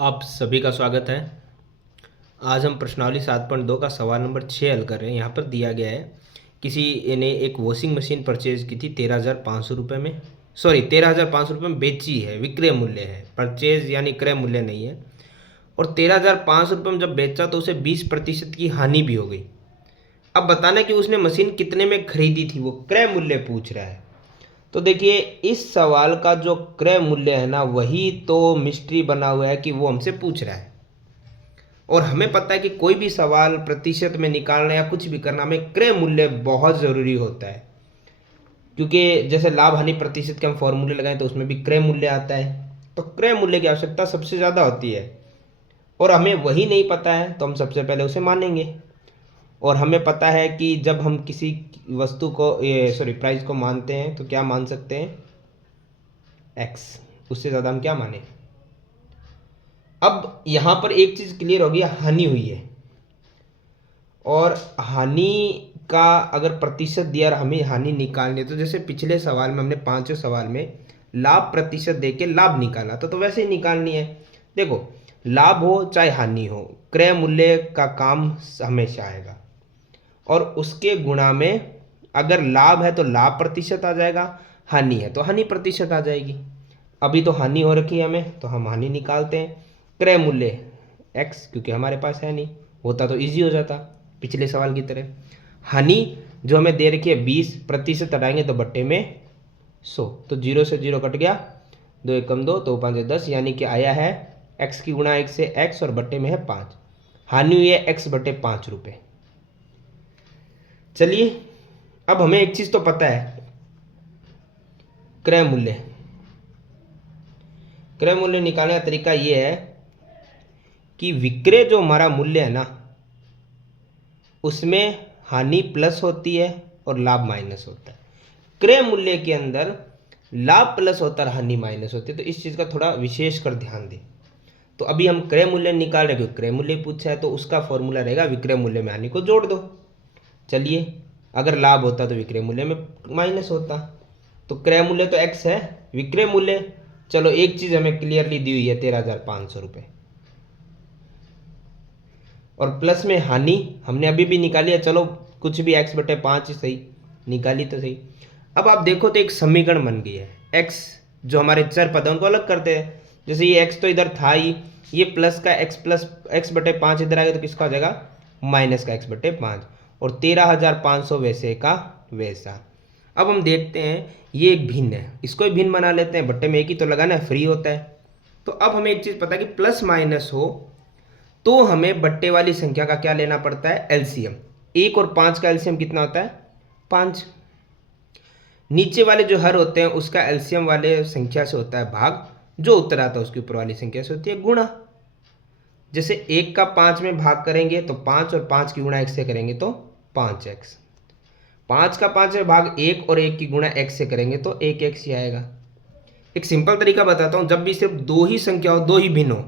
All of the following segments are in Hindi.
आप सभी का स्वागत है। आज हम प्रश्नावली 7.2 का सवाल नंबर 6 हल कर रहे हैं। यहाँ पर दिया गया है किसी ने एक वॉशिंग मशीन परचेज की थी 13,500 रुपये में, सॉरी 13,500 रुपये में बेची है, विक्रय मूल्य है, परचेज यानी क्रय मूल्य नहीं है। और 13,500 रुपये में जब बेचा तो उसे 20% की हानि भी हो गई। अब बताना कि उसने मशीन कितने में खरीदी थी, वो क्रय मूल्य पूछ रहा है। तो देखिए इस सवाल का जो क्रय मूल्य है ना, वही तो मिस्ट्री बना हुआ है कि वो हमसे पूछ रहा है। और हमें पता है कि कोई भी सवाल प्रतिशत में निकालना या कुछ भी करना, हमें क्रय मूल्य बहुत ज़रूरी होता है। क्योंकि जैसे लाभ हानि प्रतिशत के हम फॉर्मूले लगाएं तो उसमें भी क्रय मूल्य आता है। तो क्रय मूल्य की आवश्यकता सबसे ज़्यादा होती है और हमें वही नहीं पता है तो हम सबसे पहले उसे मानेंगे। और हमें पता है कि जब हम किसी वस्तु को प्राइस को मानते हैं तो क्या मान सकते हैं, एक्स। उससे ज़्यादा हम क्या माने। अब यहाँ पर एक चीज़ क्लियर होगी, हानि हुई है और हानि का अगर प्रतिशत दिया और हमें हानि निकालनी है तो जैसे पिछले सवाल में हमने पांचवें सवाल में लाभ प्रतिशत दे के लाभ निकाला था, तो वैसे ही निकालनी है। देखो लाभ हो चाहे हानि हो, क्रय मूल्य का काम हमेशा आएगा और उसके गुणा में अगर लाभ है तो लाभ प्रतिशत आ जाएगा, हानि है तो हानि प्रतिशत आ जाएगी। अभी तो हानि हो रखी है हमें तो हम हानि निकालते हैं। क्रय मूल्य एक्स, क्योंकि हमारे पास है नहीं, होता तो इजी हो जाता पिछले सवाल की तरह। हानि जो हमें दे रखी है 20% हटाएंगे तो बट्टे में 100, तो 0 से 0 कट गया, 2 एकम 2, तो 5 10, यानी कि आया है एक्स की गुणा 1 से एक्स और बट्टे में है 5। हानि हुई है एक्स बट्टे 5 रुपये। चलिए अब हमें एक चीज तो पता है, क्रय मूल्य। क्रय मूल्य निकालने का तरीका यह है कि विक्रय जो हमारा मूल्य है ना, उसमें हानि प्लस होती है और लाभ माइनस होता है। क्रय मूल्य के अंदर लाभ प्लस होता है, हानि माइनस होती है। तो इस चीज का थोड़ा विशेष कर ध्यान दें। तो अभी हम क्रय मूल्य निकाल रहे हैं, क्रय मूल्य पूछा है तो उसका फॉर्मूला रहेगा विक्रय मूल्य में हानि को जोड़ दो। चलिए अगर लाभ होता तो विक्रय मूल्य में माइनस होता, तो क्रय मूल्य तो एक्स है, विक्रय मूल्य, चलो एक चीज हमें क्लियरली दी हुई है 13,500 रुपये, और प्लस में हानि हमने अभी भी निकाली है, चलो कुछ भी एक्स बटे 5 ही सही, निकाली तो सही। अब आप देखो तो एक समीकरण बन गई है, एक्स जो हमारे चर पद है उनको अलग करते हैं। जैसे ये एक्स तो इधर था ही, ये प्लस का एक्स प्लस एक्स बटे 5 इधर आएगा तो किसका हो जाएगा, माइनस का एक्स बटे 5, और 13,500 वैसे का वैसा। अब हम देखते हैं ये एक भिन्न है, इसको ही भिन्न बना लेते हैं, बट्टे में एक ही तो लगाना है, फ्री होता है। तो अब हमें एक चीज़ पता है कि प्लस माइनस हो तो हमें बट्टे वाली संख्या का क्या लेना पड़ता है, एलसीएम। 1 और 5 का एलसीएम कितना होता है, 5। नीचे वाले जो हर होते हैं उसका एलसीएम वाले संख्या से होता है भाग, जो उत्तर आता है उसकी ऊपर वाली संख्या से होती है गुणा। जैसे 1 का 5 में भाग करेंगे तो 5, और 5 की गुणा 1 से करेंगे तो 5x। 5 का 5 में भाग 1 और 1 की गुणा x से करेंगे तो 1x ही आएगा। एक सिंपल तरीका बताता हूँ, जब भी सिर्फ दो ही संख्या हो, दो ही भिन्न हो,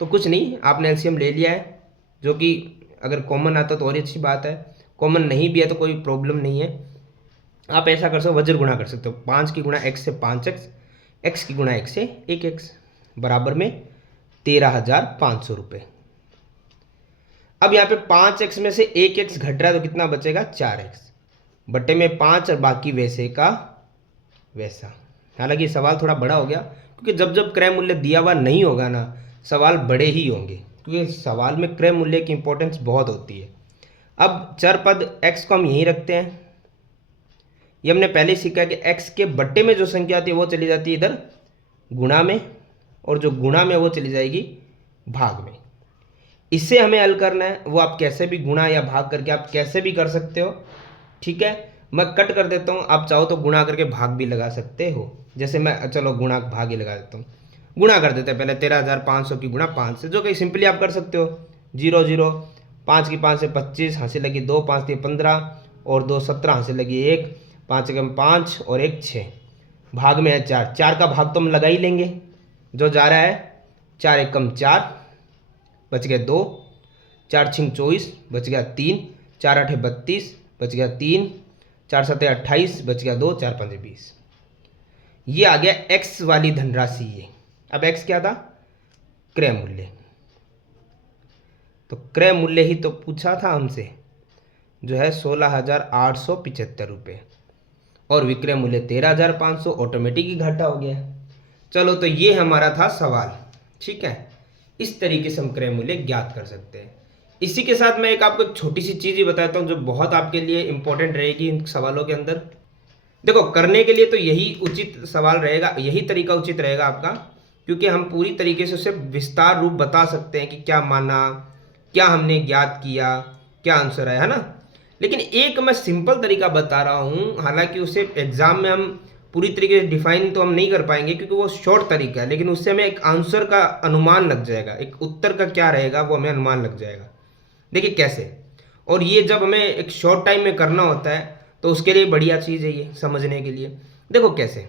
तो कुछ नहीं, आपने एलसीएम ले लिया है, जो कि अगर कॉमन आता तो और अच्छी बात है, कॉमन नहीं भी है तो कोई प्रॉब्लम नहीं है। आप ऐसा कर सकते हो, वज्र गुणा कर सकते हो, 5 की गुणा x से 5x, x की गुणा x से 1x, बराबर में 13,500 रुपये। अब यहाँ पे 5x में से 1x घट रहा है तो कितना बचेगा, 4x, बट्टे में 5 और बाकी वैसे का वैसा। हालांकि सवाल थोड़ा बड़ा हो गया, क्योंकि जब जब क्रय मूल्य दिया हुआ नहीं होगा ना, सवाल बड़े ही होंगे, क्योंकि सवाल में क्रय मूल्य की इंपॉर्टेंस बहुत होती है। अब चर पद x को हम यहीं रखते हैं, ये हमने पहले ही सीखा कि x के बट्टे में जो संख्या आती है वो चली जाती है इधर गुणा में, और जो गुणा में वो चली जाएगी भाग में। इससे हमें हल करना है, वो आप कैसे भी गुणा या भाग करके आप कैसे भी कर सकते हो, ठीक है। मैं कट कर देता हूँ, आप चाहो तो गुणा करके भाग भी लगा सकते हो। जैसे मैं चलो गुणा भाग ही लगा देता हूँ, गुणा कर देते हैं पहले 13,500 की गुणा 5 से, जो कि सिंपली आप कर सकते हो, 0 0, 5 की 5 से 25, हासिल लगी 2, 5 थी 15 और 2 17, हासिल लगी 1, 5 एकम 5 और 1 6, भाग में है 4, 4 का भाग तो हम लगा ही लेंगे, जो जा रहा है 4 एकम 4, बच गया 2, 4 छिंग 24, बच गया 3, 4 8 32, बच गया 3, 4 7 28, बच गया 2, 4 5 20। ये आ गया एक्स वाली धनराशि। ये अब एक्स क्या था, क्रय मूल्य। तो क्रय मूल्य ही तो पूछा था हमसे, जो है 16,875 रुपये, और विक्रय मूल्य 13,500, ऑटोमेटिक ही घाटा हो गया। चलो तो ये हमारा था सवाल, ठीक है। इस तरीके से हम क्रय मूल्य ज्ञात कर सकते हैं। इसी के साथ मैं आपको एक छोटी सी चीज़ ही बताता हूँ जो बहुत आपके लिए इंपॉर्टेंट रहेगी इन सवालों के अंदर। देखो, करने के लिए तो यही उचित सवाल रहेगा, यही तरीका उचित रहेगा आपका, क्योंकि हम पूरी तरीके से उसे विस्तार रूप बता सकते हैं कि क्या माना, क्या हमने ज्ञात किया, क्या आंसर है ना। लेकिन एक मैं सिंपल तरीका बता रहा हूँ, हालांकि उसे एग्जाम में हम पूरी तरीके से डिफाइन तो हम नहीं कर पाएंगे क्योंकि वो शॉर्ट तरीका है, लेकिन उससे हमें एक आंसर का अनुमान लग जाएगा, एक उत्तर का क्या रहेगा वो हमें अनुमान लग जाएगा। देखिए कैसे, और ये जब हमें एक शॉर्ट टाइम में करना होता है तो उसके लिए बढ़िया चीज़ है ये समझने के लिए। देखो कैसे,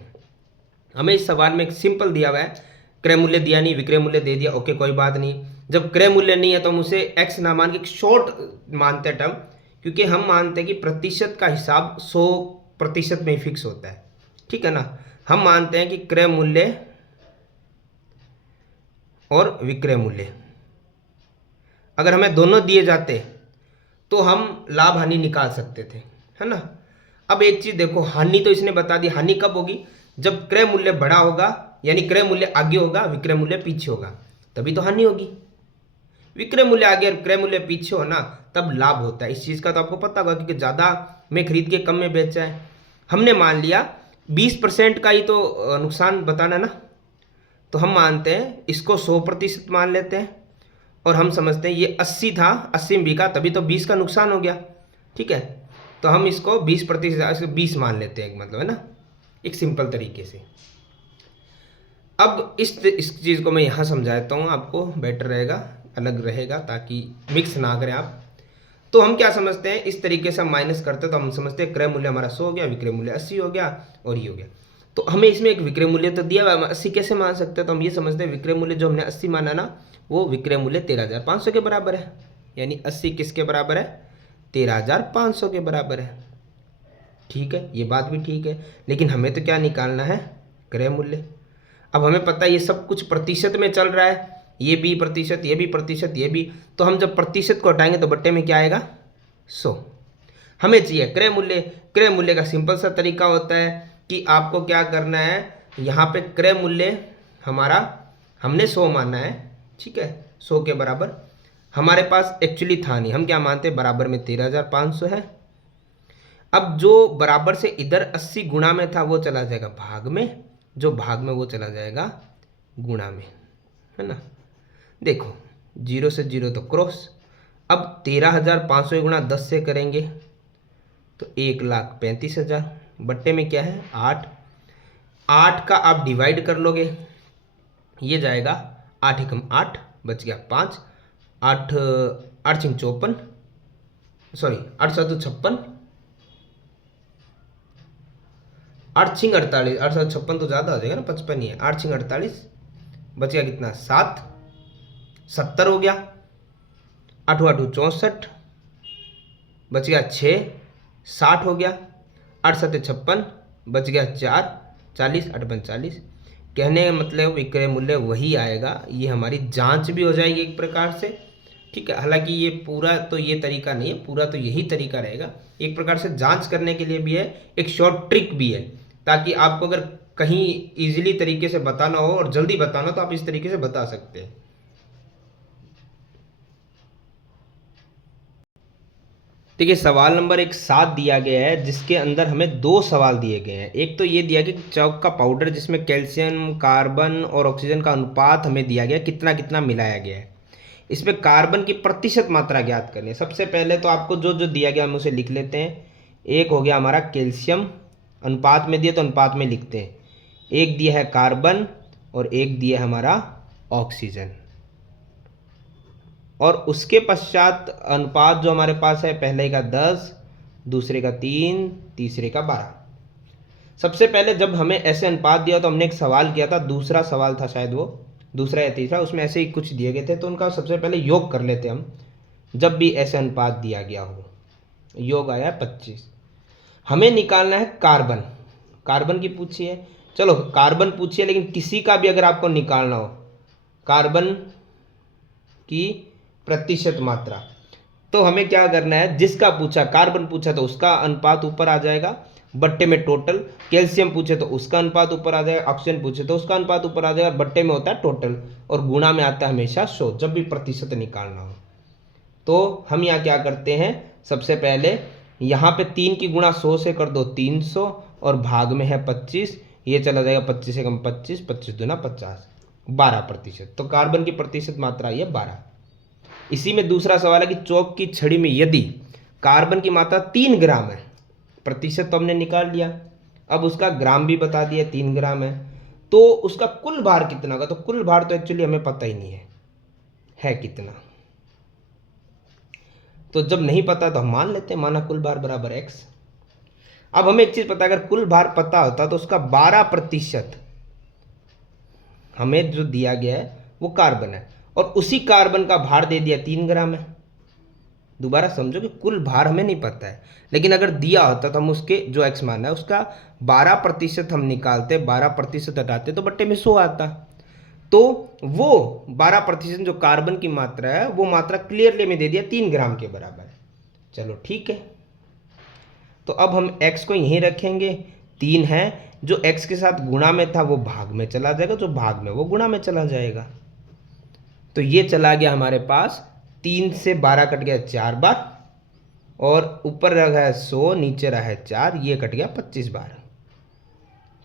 हमें इस सवाल में एक सिंपल दिया हुआ है, क्रय मूल्य दिया नहीं, विक्रय मूल्य दे दिया, ओके कोई बात नहीं। जब क्रय मूल्य नहीं है तो हम उसे एक्स ना मान के एक शॉर्ट मानते हैं टर्म, क्योंकि हम मानते हैं कि प्रतिशत का हिसाब 100% में ही फिक्स होता है, ठीक है ना। हम मानते हैं कि क्रय मूल्य और विक्रय मूल्य अगर हमें दोनों दिए जाते तो हम लाभ हानि निकाल सकते थे, है ना। अब एक चीज देखो, हानि तो इसने बता दी, हानि कब होगी, जब क्रय मूल्य बड़ा होगा, यानी क्रय मूल्य आगे होगा, विक्रय मूल्य पीछे होगा, तभी तो हानि होगी। विक्रय मूल्य आगे और क्रय मूल्य पीछे हो ना, तब लाभ होता है। इस चीज का तो आपको पता होगा, क्योंकि ज्यादा में खरीद के कम में बेचा है। हमने मान लिया 20% का ही तो नुकसान बताना ना, तो हम मानते हैं इसको 100% मान लेते हैं, और हम समझते हैं ये 80 था, 80 में बिका, तभी तो 20 का नुकसान हो गया, ठीक है। तो हम इसको 20% 20 मान लेते हैं, मतलब है ना, एक सिंपल तरीके से। अब इस चीज़ को मैं यहाँ समझाता हूँ, आपको बेटर रहेगा, अलग रहेगा, ताकि मिक्स ना करें आप। तो हम क्या समझते हैं, इस तरीके से हम माइनस करते हैं तो हम समझते हैं क्रय मूल्य हमारा 100 हो गया, विक्रय मूल्य 80 हो गया, और ये हो गया। तो हमें इसमें एक विक्रय मूल्य तो दिया हुआ है, 80 कैसे मान सकते हैं, तो हम ये समझते हैं विक्रय मूल्य जो हमने 80 माना ना, वो विक्रय मूल्य 13,500 के बराबर है। यानी 80 किसके बराबर है, 13,500 के बराबर है, ठीक है। ये बात भी ठीक है, लेकिन हमें तो क्या निकालना है, क्रय मूल्य। अब हमें पता है ये सब कुछ प्रतिशत में चल रहा है, ये भी प्रतिशत, ये भी प्रतिशत, ये भी, तो हम जब प्रतिशत को हटाएंगे तो बट्टे में क्या आएगा, 100। हमें चाहिए क्रय मूल्य। क्रय मूल्य का सिंपल सा तरीका होता है कि आपको क्या करना है, यहाँ पे क्रय मूल्य हमारा हमने 100 माना है, ठीक है, 100 के बराबर। हमारे पास एक्चुअली था नहीं, हम क्या मानते हैं, बराबर में 13,500 है। अब जो बराबर से इधर 80 गुणा में था वो चला जाएगा भाग में, जो भाग में वो चला जाएगा गुणा में, है ना। देखो 0 से 0 तो क्रॉस। अब 13,500 गुणा 10 से करेंगे तो 1,35,000, बट्टे में क्या है 8। 8 का आप डिवाइड कर लोगे, ये जाएगा 8 एकम 8, बच गया 5, 8 8 छिंग 54, सॉरी 8 7 56, 8 छिंग 48, 8 7 56 तो ज़्यादा हो जाएगा ना, 55 ही है, 8 छिंग 48, बच गया कितना 7, 70 हो गया, 8 8 64, बच गया 6, 60 हो गया, 8 7 56, बच गया 4, 40, 8 45। कहने का मतलब विक्रय मूल्य वही आएगा। ये हमारी जांच भी हो जाएगी एक प्रकार से, ठीक है। हालांकि ये पूरा तो ये तरीका नहीं है, पूरा तो यही तरीका रहेगा, एक प्रकार से जांच करने के लिए भी है, एक शॉर्ट ट्रिक भी है, ताकि आपको अगर कहीं इजीली तरीके से बताना हो और जल्दी बताना हो तो आप इस तरीके से बता सकते हैं। देखिए सवाल नंबर 7 दिया गया है, जिसके अंदर हमें 2 सवाल दिए गए हैं। एक तो ये दिया कि चौक का पाउडर जिसमें कैल्शियम, कार्बन और ऑक्सीजन का अनुपात हमें दिया गया, कितना कितना मिलाया गया है। इसमें कार्बन की प्रतिशत मात्रा ज्ञात करनी है। सबसे पहले तो आपको जो जो दिया गया हम उसे लिख लेते हैं। एक हो गया हमारा कैल्शियम, अनुपात में दिया तो अनुपात में लिखते हैं। एक दिया है कार्बन और एक दिया है हमारा ऑक्सीजन। और उसके पश्चात अनुपात जो हमारे पास है, पहले का 10, दूसरे का 3, तीसरे का 12। सबसे पहले जब हमें ऐसे अनुपात दिया तो हमने एक सवाल किया था, दूसरा सवाल था शायद वो, दूसरा या तीसरा, उसमें ऐसे ही कुछ दिए गए थे, तो उनका सबसे पहले योग कर लेते हम। जब भी ऐसे अनुपात दिया गया हो, योग आया 25। हमें निकालना है कार्बन। कार्बन की पूछिए, चलो कार्बन पूछिए, लेकिन किसी का भी अगर आपको निकालना हो कार्बन की प्रतिशत मात्रा। तो हमें क्या करना है, जिसका पूछा कार्बन पूछा तो उसका अनुपात ऊपर आ जाएगा बट्टे में टोटल, कैल्शियम पूछे तो उसका अनुपात ऊपर आ जाएगा, ऑक्सीजन पूछे तो उसका अनुपात ऊपर आ जाएगा, बट्टे में होता है टोटल और गुणा में आता है हमेशा 100 जब भी प्रतिशत निकालना हो। तो हम यहाँ क्या करते हैं, सबसे पहले यहाँ पे 3 की गुणा 100 से कर दो 300 और भाग में है 25, ये चला जाएगा 25 से कम 25, 25 दूना 50, 12%। तो कार्बन की प्रतिशत मात्रा ये 12। इसी में दूसरा सवाल है कि चौक की छड़ी में यदि कार्बन की मात्रा 3 ग्राम है, प्रतिशत तो हमने निकाल लिया, अब उसका ग्राम भी बता दिया 3 ग्राम तो उसका कुल भार कितना होगा। तो कुल भार तो एक्चुअली हमें पता ही नहीं है कितना। तो जब नहीं पता तो हम मान लेते हैं, माना कुल भार बराबर x। अब हमें एक चीज पता, अगर कुल भार पता होता तो उसका 12% हमें जो दिया गया है वो कार्बन है और उसी कार्बन का भार दे दिया 3 ग्राम है। दोबारा समझो कि कुल भार हमें नहीं पता है, लेकिन अगर दिया होता तो हम उसके जो x मान है उसका 12% हम निकालते, 12% हटाते तो बट्टे में 100 आता। तो वो 12% जो कार्बन की मात्रा है वो मात्रा क्लियरली में दे दिया 3 ग्राम के बराबर। चलो ठीक है, तो अब हम x को यहीं रखेंगे, 3 है, जो x के साथ गुणा में था वो भाग में चला जाएगा, जो भाग में वो गुणा में चला जाएगा। तो ये चला गया हमारे पास, 3 से 12 कट गया 4 बार और ऊपर रहा है 100, नीचे रहा है 4, ये कट गया 25 बार।